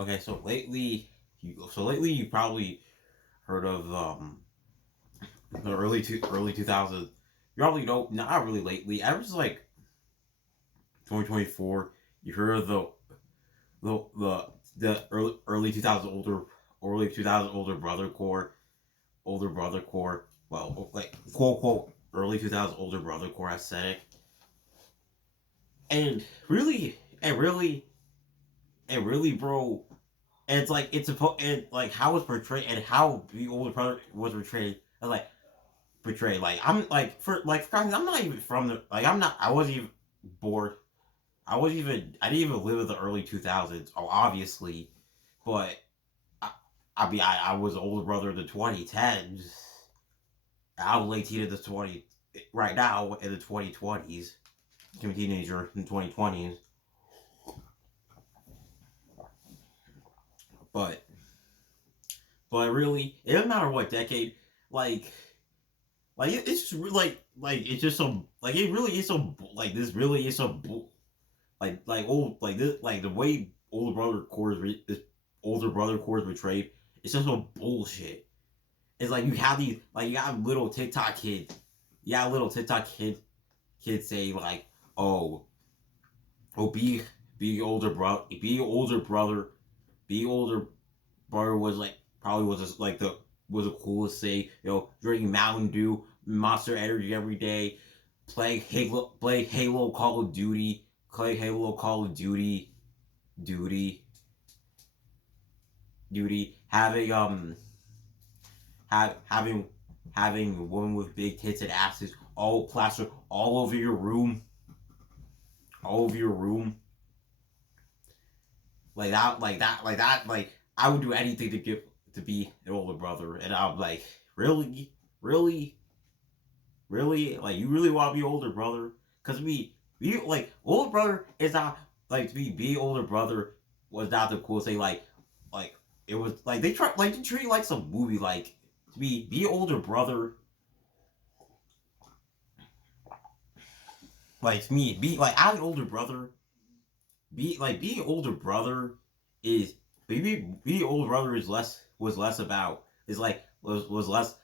Okay, so lately you probably heard of the early 2000s. You probably don't, not really lately. Ever since like 2024, you heard of the the early 2000s older brother core, well, like quote unquote early 2000s older brother core aesthetic. And really, and really, bro, and it's like it's supposed, and like how it's portrayed and how the older brother was portrayed, and like portrayed. Like I'm like for context, I'm not even from the, like I'm not, I wasn't even born. I didn't even live in the early 2000s. Oh, obviously, but I, I was an older brother in the 2010s. I was late teen in the 20, right now in the 2020s. I'm a teenager in the 2020s. But really, it doesn't matter what decade. Like it's just like it's just some, like it really is some, like this really is some, like old, like this, like the way older brother cores betrayed. It's just some bullshit. It's like you have these, like you got little TikTok kids, kids say like, oh, be older brother, be older brother was like, probably was just like the, was the coolest thing. Drinking Mountain Dew, Monster Energy every day, play Halo, Call of Duty, duty, having having a woman with big tits and asses all plastered all over your room, like I would do anything to give, to be an older brother, and I'm like, really, really, really, like you really want to be older brother? Because be like older brother is not, like, to be older brother was not the coolest thing. Like it was like they try, like to treat it like some movie, like to be older brother. Like to me, be like, as an older brother, being older brother is, be older brother is less, was less about, is like was less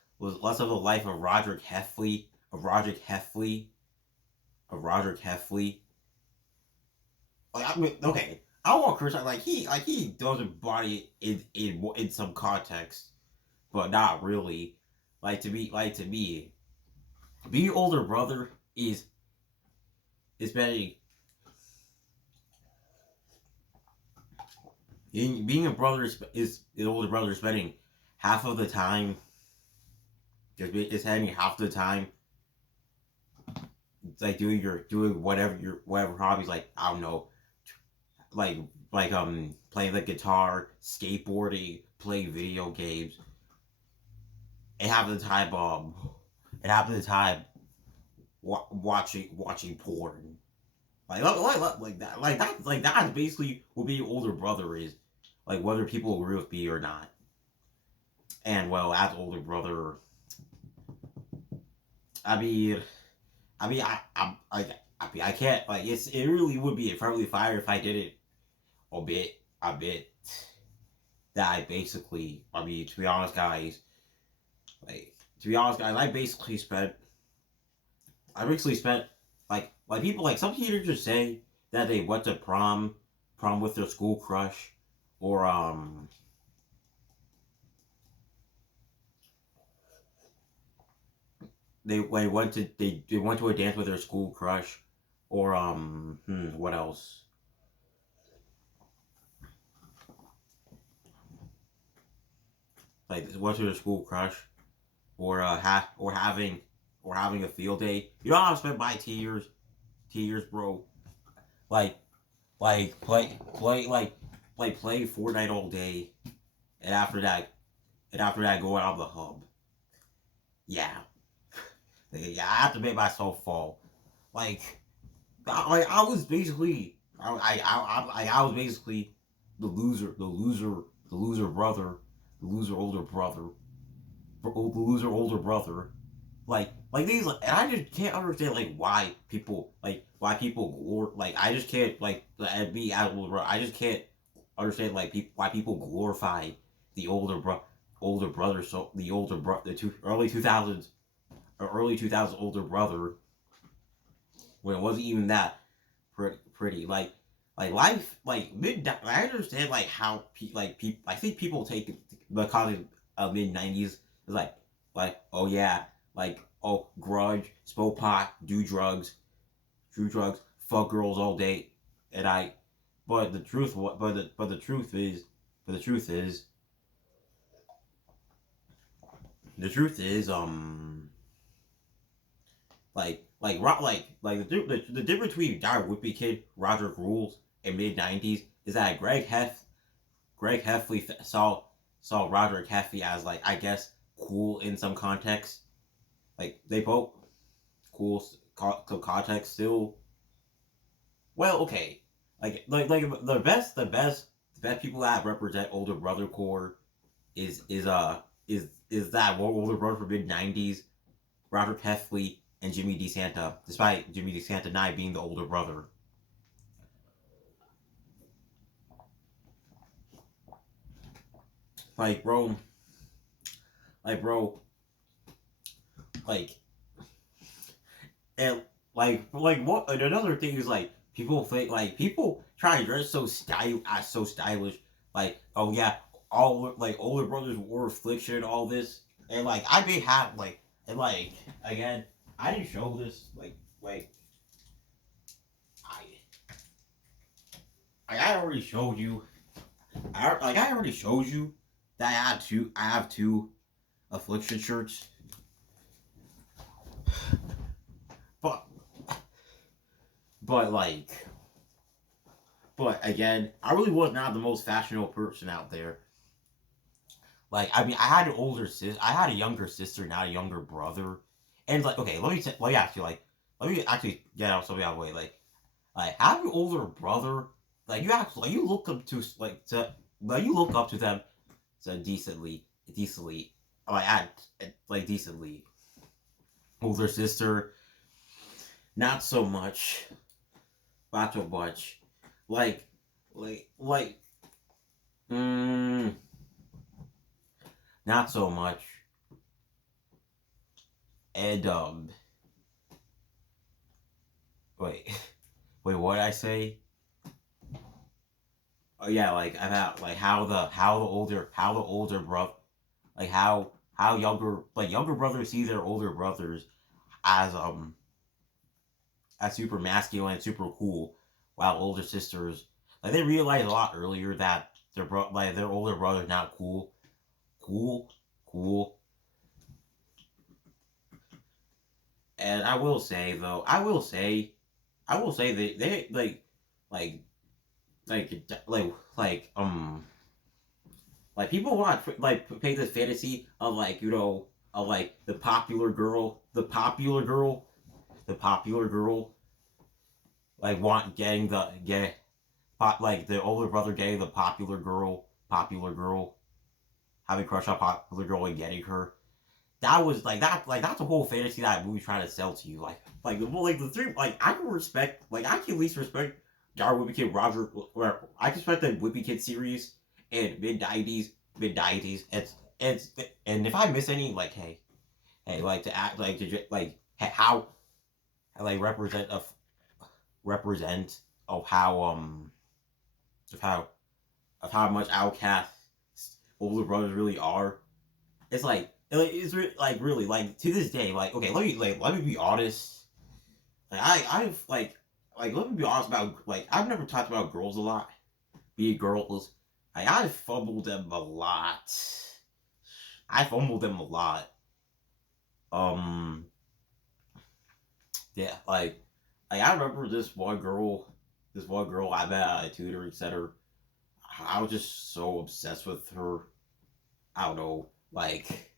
of a life of Roderick Heffley. Like, I mean, okay, I don't want to criticize, like he does embody it in some context, but not really. To me, being older brother is better. Being a brother is an older brother, spending half of the time, just having half the time, like doing whatever hobbies, like I don't know, like playing the guitar, skateboarding, playing video games, and half the time watching porn. Like that is basically what being older brother is. Like, whether people agree with me or not. And well, as older brother, I mean, I can't, like, it really would be a friendly fire if I did it a bit that I basically, I mean, to be honest, guys, I basically spent, like people, like some teenagers say that they went to prom with their school crush, or they went to a dance with their school crush, or what else? Like, went to their school crush, or or having a field day. You know how I spent my teen years, bro. Like play Fortnite all day, and after that going on the hub. Yeah, yeah. I have to make myself fall. Like, I was basically, I was basically the loser brother, the loser older brother, the loser older brother. Like these, and I just can't understand, like, why people, like, I just can't, like, be as older brother. I just can't. understand like why people glorify the older brother. So the older brother, early 2000s or early 2000s older brother, when it wasn't even that pretty. Like life, like mid. I understand like how like people. I think people take it because of mid 90s. It's like oh yeah, like oh grudge, smoke pot, do drugs, fuck girls all day, and I. But the truth, but the truth is, but the truth is, the difference between Dire Whippy Kid, Roger Rules, and mid 90s is that Greg Heffley saw Roderick Heffley as like I guess cool in some context. Like they both cool context still. Well, okay. Like the best people that represent older brother core is that one older brother from mid 90s, Roderick Heffley and Jimmy DeSanta, despite Jimmy DeSanta not being the older brother. Like bro, like bro, like and like what and another thing is like people think like people try to dress so stylish like oh yeah all like older brothers wore affliction and all this and like I may have like and like again I didn't show this like I I already showed you I already showed you that I have two affliction shirts but but like but again, I really was not the most fashionable person out there. Like, I mean, I had an older sis, I had a younger sister, not a younger brother. And like, okay, let me ask you, like, let me actually get out something out of the way. Like, have an older brother, like, you actually, like, you look up to, like, you look up to them, so decently, like, like, decently. Older sister, not so much, not so much. Like, like, mm, not so much. And wait, wait, what did I say? Oh yeah, like about like how the older bro like how younger brothers see their older brothers as as super masculine and super cool, while older sisters like they realize a lot earlier that their older brother's not cool, cool. And I will say though, I will say they like like people want like paint this fantasy of like of like the popular girl like want getting the get like the older brother getting the popular girl having a crush on popular girl and getting her. That was like that's a whole fantasy that movie trying to sell to you. Like the three like I can respect like I can at least respect Jar Whippy Kid Roger or I can respect the Whippy Kid series in mid 90s. It's and if I miss any like hey like to act like to like how like represent of how of how of how much outcasts older brothers really are. It's like really like to this day like okay let me be honest like I've like let me be honest about like I've never talked about girls a lot be girls like I've fumbled them a lot I fumbled them a lot um yeah like I remember this one girl I met at a tutoring center I was just so obsessed with her I don't know like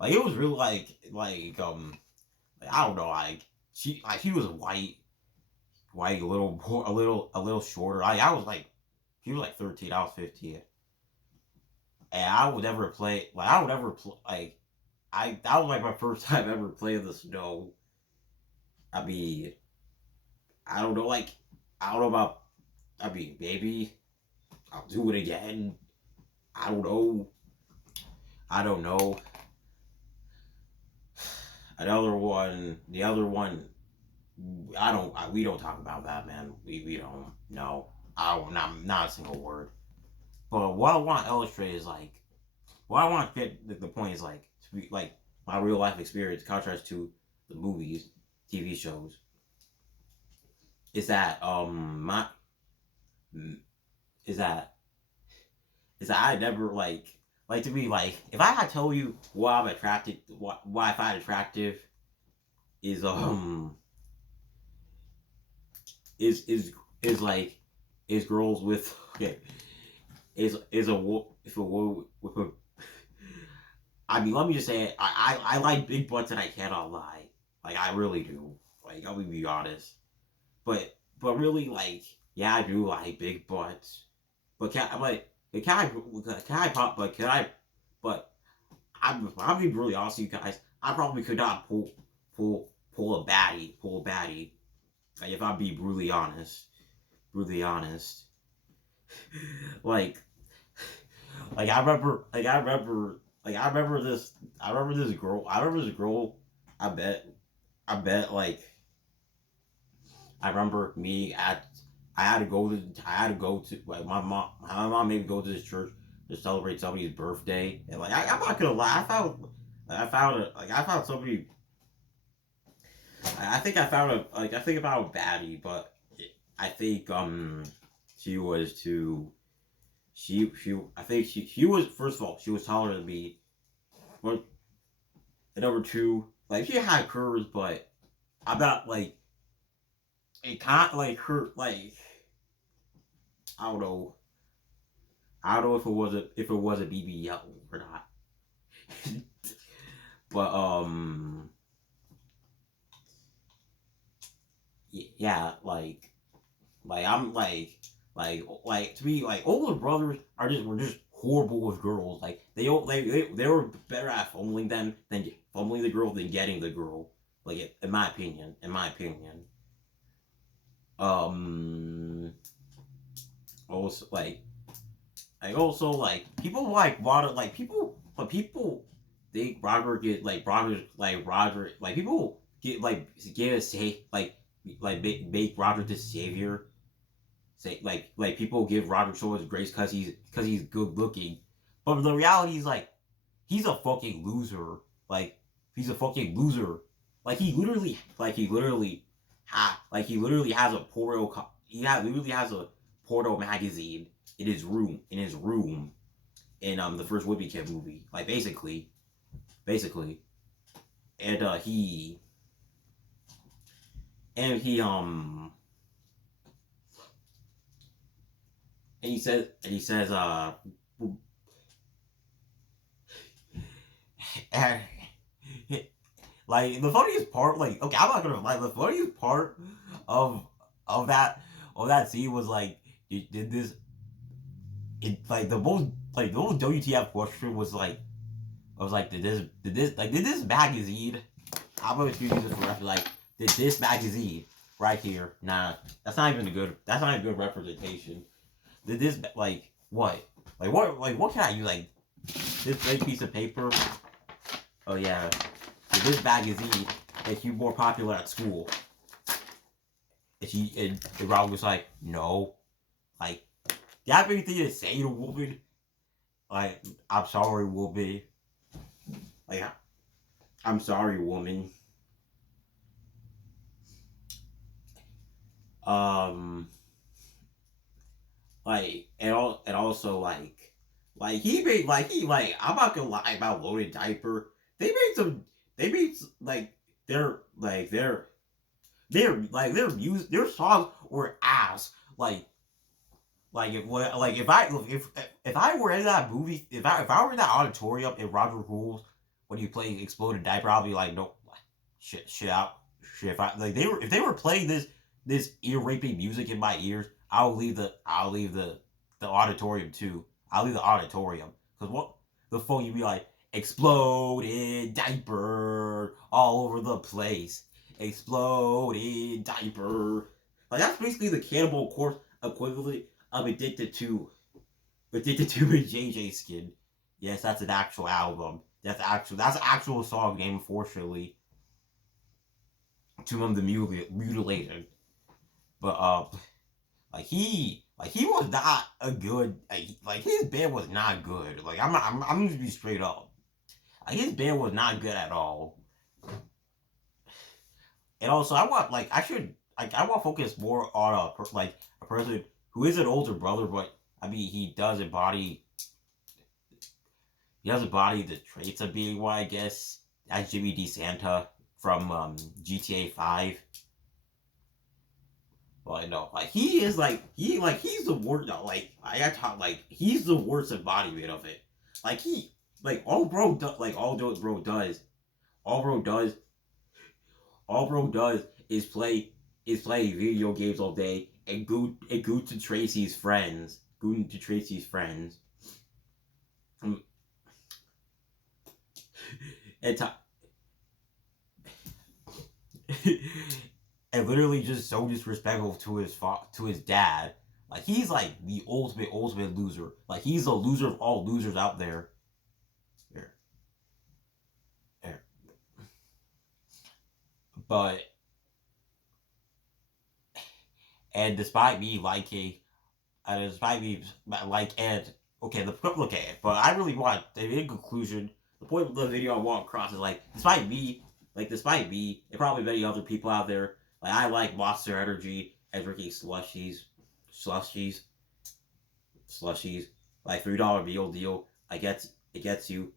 it was really like, I don't know like she was white a little shorter I was like she was like 13 I was 15 and I would never play like I would never play like I that was like my first time ever playing the snow I mean I don't know like I don't know about I mean maybe I'll do it again. I don't know. I don't know. Another one. The other one. I don't. We don't talk about that, man. We don't. No. Not a single word. But what I want to illustrate is like what I want to get the point is like to be like my real life experience contrast to the movies, TV shows. Is that my is that is that I never like to be like if I had told you what I'm attracted what I find attractive is is is is like is girls with okay is a if a with a I mean let me just say it, I like big butts and I cannot lie like I really do like I'll be honest but really like yeah I do like big butts but I'm like can I pop but can I but I'll be really honest with you guys. I probably could not pull a baddie. Like, if I be brutally honest. like, I remember this. I remember this girl. I remember this girl. I bet. I bet. Like, I remember me at. I had to go to like my mom made me go to this church to celebrate somebody's birthday, and like I'm not gonna lie, I found somebody I think I found a like I think about a baddie, but I think she was too she I think she was first of all she was taller than me, but number two like she had curves, but I'm not like it can't like her like I don't know if it was a BBL or not, but yeah I'm like to me like older brothers are just were just horrible with girls. Like they were better at fumbling them than fumbling the girl than getting the girl. Like in my opinion, also also like people like water like people but people think Roger get like Roger like people get like get a say like make Roger the savior say like people give Robert Shores grace because he's good looking, but the reality is like he's a fucking loser. Like he's a fucking loser. He literally has a literally has a Porto magazine in his room in the first Whippy Kid movie. Like basically, and he and he says and like the funniest part, like okay, I'm not gonna lie, the funniest part of of that scene was like, did this? It like the most WTF question was like, I was like, did this magazine? I'm gonna use this for reference. Like, did this magazine right here? Nah, that's not a good representation. Did this like what? Like what can I use? Like this big piece of paper? Oh yeah, did this magazine make you more popular at school? And Rob was like, no. Like, do you have anything to say to a woman? Like, I'm sorry, woman. Like, I'm sorry, woman. Um, and also he made I'm not gonna lie about Loaded Diaper. They made some. They made like their music their songs were ass. If I were in that movie, if I were in that auditorium in Roger Rules when you play Exploded Diaper, I'll be like, no, shit out, shit. If they were playing this ear raping music in my ears, I'll leave the auditorium too. I'll leave the auditorium because what the fuck you'd be like exploded diaper all over the place, exploded diaper. Like that's basically the Cannibal Corpse equivalent of addicted to Addicted to a JJ skin. Yes, that's an actual album. That's an actual song name, unfortunately. To him the mutilated. But he was not a good like his band was not good. Like I'm gonna be straight up. Like, his band was not good at all. And also I want like I should like I want to focus more on a person who is an older brother, but I mean he does embody the traits of being one, I guess. That's Jimmy D Santa from GTA 5. Well, no, like he is he's the worst. No, like I taught like he's the worst embodiment of it. Like he like all bro does all bro does is play video games all day and go to Tracy's friends. Go to Tracy's friends. Mm, and and literally just so disrespectful to his dad. Like he's like the ultimate loser. Like he's the loser of all losers out there. There, there. But and despite me liking, despite me like and okay, look at it. But I really want in conclusion. The point of the video I want across is like despite me, and probably many other people out there, like I like Monster Energy and drinking slushies, slushies, like $3 meal deal. It gets you.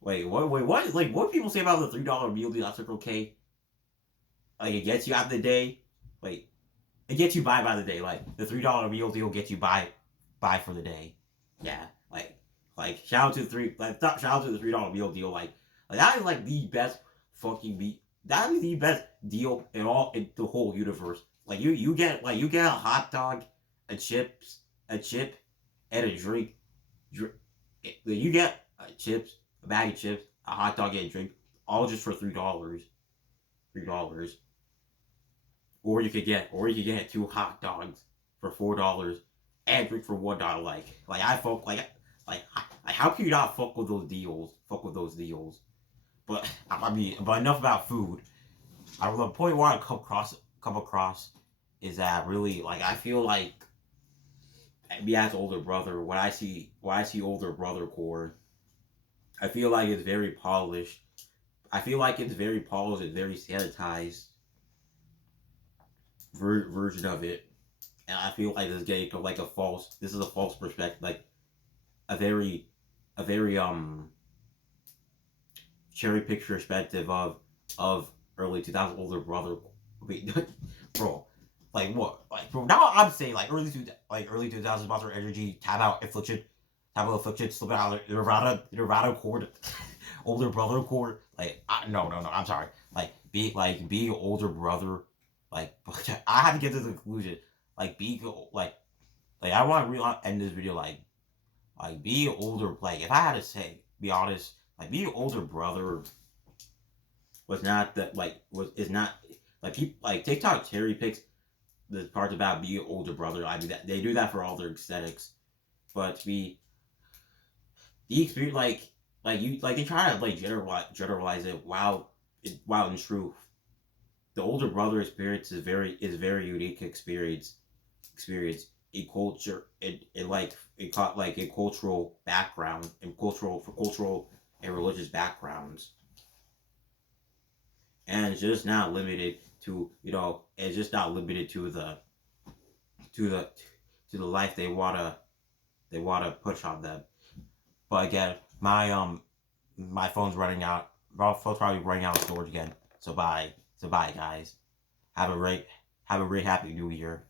Wait, what? Like, what people say about the $3 meal deal? That's like okay. Like, it gets you out of the day. Wait, it gets you by the day. Like, the $3 meal deal gets you by for the day. Yeah, like shout out to shout out to the $3 meal deal. Like that is like the best fucking meat. That is the best deal in the whole universe. Like you get a hot dog, a chip, and a drink. You get chips, a bag of chips, a hot dog, and a drink, all just for $3. $3. Or you could get two hot dogs for $4 and drink for $1. Like I fuck like how can you not fuck with those deals? Fuck with those deals. But I mean, but enough about food. The point where I come across is that really like I feel like me as older brother when I see older brother core, I feel like it's very polished. I feel like it's very polished and very sanitized version of it, and I feel like this is getting to like a false. This is a false perspective, like a very cherry picture perspective of early 2000 older brother. Wait, bro, like what? Like bro, now I'm saying like early 2000s monster energy tab out affliction, slip out of Nirvana cord, older brother cord. Like no, I'm sorry. Being older brother. Like I have to get to the conclusion. Like being like I want to really end this video like being older. Like if I had to say, be honest, like being older brother was not that like was is not like people like TikTok cherry picks the parts about being older brother. I mean that they do that for all their aesthetics, but to be the experience like you like they try to like generalize it. Wow, in truth, the older brother experience is very unique experience a culture and like it caught like a cultural background and cultural and religious backgrounds, and it's just not limited to it's just not limited to the to the life they wanna push on them. But again, my phone's running out. My phone's probably running out of storage again. So bye guys. Have a great happy new year.